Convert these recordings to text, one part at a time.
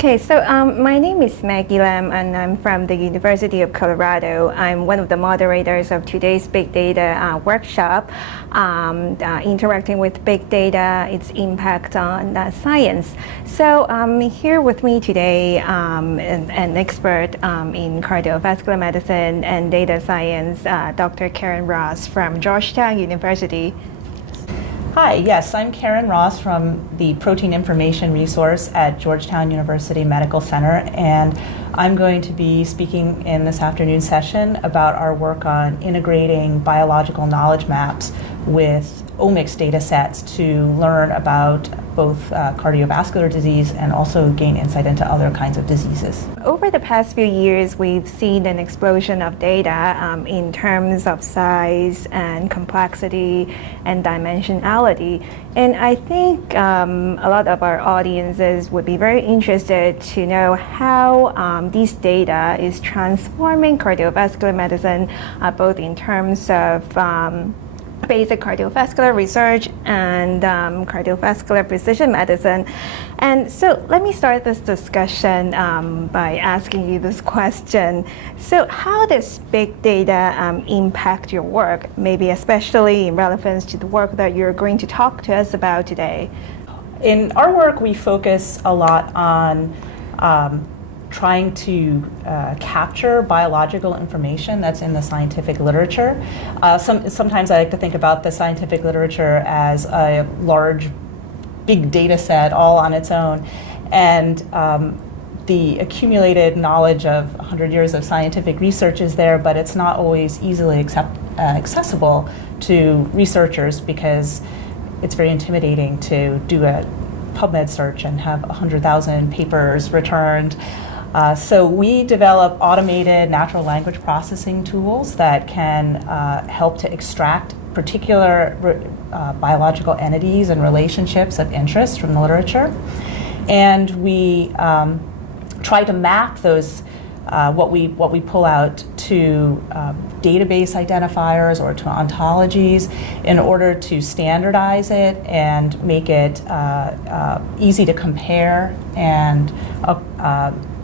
Okay, so my name is Maggie Lam, and I'm from the University of Colorado. I'm one of the moderators of today's Big Data workshop, interacting with big data, its impact on science. So here with me today, an expert in cardiovascular medicine and data science, Dr. Karen Ross from Georgetown University. Hi, yes, I'm Karen Ross from the Protein Information Resource at Georgetown University Medical Center, and I'm going to be speaking in this afternoon session about our work on integrating biological knowledge maps with omics data sets to learn about both cardiovascular disease and also gain insight into other kinds of diseases. Over the past few years, we've seen an explosion of data in terms of size and complexity and dimensionality. And I think a lot of our audiences would be very interested to know how these data is transforming cardiovascular medicine, both in terms of basic cardiovascular research and cardiovascular precision medicine. And so let me start this discussion by asking you this question. So how does big data impact your work, maybe especially in relevance to the work that you're going to talk to us about today? In our work, we focus a lot on trying to capture biological information that's in the scientific literature. Sometimes I like to think about the scientific literature as a large, big data set all on its own. And the accumulated knowledge of 100 years of scientific research is there, but it's not always easily accessible to researchers because it's very intimidating to do a PubMed search and have 100,000 papers returned. So we develop automated natural language processing tools that can help to extract particular biological entities and relationships of interest from the literature. And we try to map those, what we pull out to database identifiers or to ontologies in order to standardize it and make it easy to compare and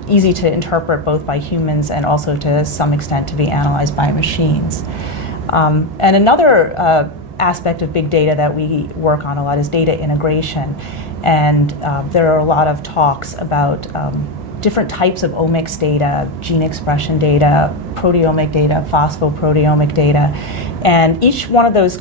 easy to interpret both by humans and also to some extent to be analyzed by machines. And another aspect of big data that we work on a lot is data integration. And there are a lot of talks about different types of omics data, gene expression data, proteomic data, phosphoproteomic data. And each one of those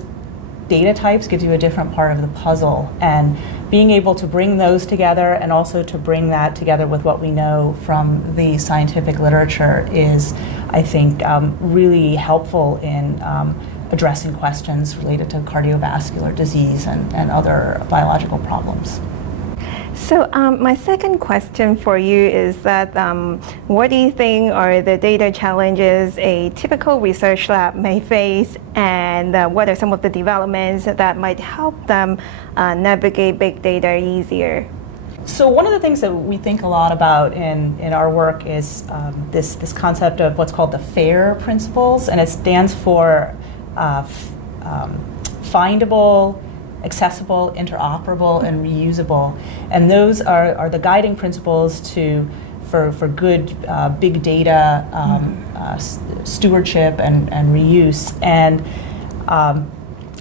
data types gives you a different part of the puzzle. And being able to bring those together and also to bring that together with what we know from the scientific literature is, I think, really helpful in addressing questions related to cardiovascular disease and other biological problems. So my second question for you is that what do you think are the data challenges a typical research lab may face, and what are some of the developments that might help them navigate big data easier? So one of the things that we think a lot about in our work is this concept of what's called the FAIR principles, and it stands for findable, accessible, interoperable, and reusable. And those are the guiding principles for good big data stewardship and reuse. And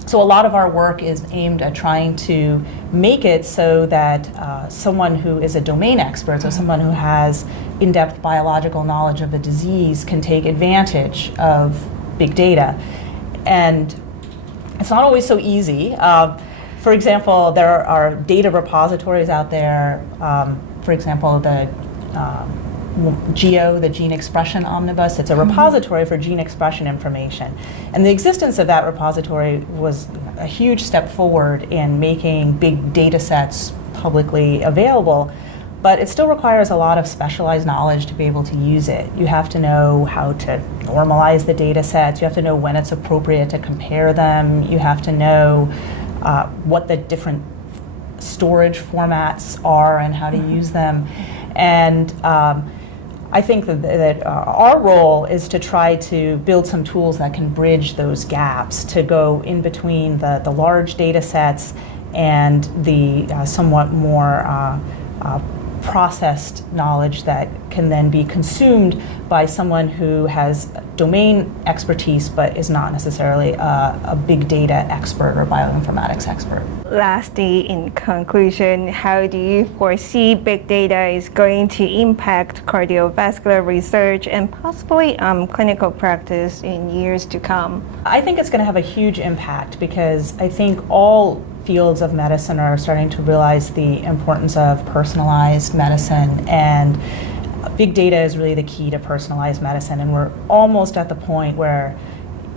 so a lot of our work is aimed at trying to make it so that someone who is a domain expert, so someone who has in-depth biological knowledge of a disease, can take advantage of big data. And it's not always so easy. For example, there are data repositories out there. For example, the GEO, the Gene Expression Omnibus, it's a repository for gene expression information. And the existence of that repository was a huge step forward in making big data sets publicly available, but it still requires a lot of specialized knowledge to be able to use it. You have to know how to normalize the data sets, you have to know when it's appropriate to compare them, you have to know what the different storage formats are and how to use them. And I think that our role is to try to build some tools that can bridge those gaps, to go in between the large data sets and the somewhat more processed knowledge that can then be consumed by someone who has domain expertise but is not necessarily a big data expert or bioinformatics expert. Lastly, in conclusion, how do you foresee big data is going to impact cardiovascular research and possibly clinical practice in years to come? I think it's going to have a huge impact because I think all fields of medicine are starting to realize the importance of personalized medicine, and big data is really the key to personalized medicine, and we're almost at the point where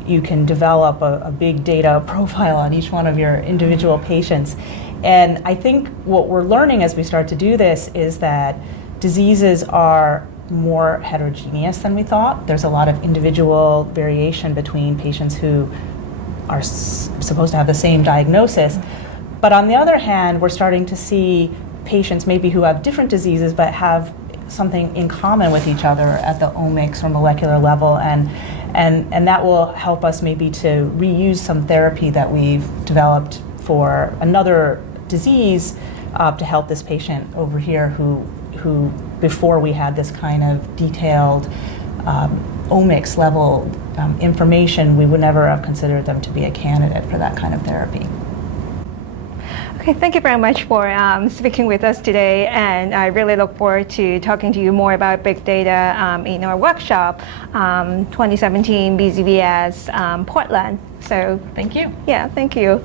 you can develop a big data profile on each one of your individual patients. And I think what we're learning as we start to do this is that diseases are more heterogeneous than we thought. There's a lot of individual variation between patients who are supposed to have the same diagnosis. But on the other hand, we're starting to see patients maybe who have different diseases but have something in common with each other at the omics or molecular level, and that will help us maybe to reuse some therapy that we've developed for another disease to help this patient over here who before we had this kind of detailed omics level information, we would never have considered them to be a candidate for that kind of therapy. Okay, thank you very much for speaking with us today, and I really look forward to talking to you more about big data in our workshop 2017 BZVS Portland. So Thank you. yeah, thank you.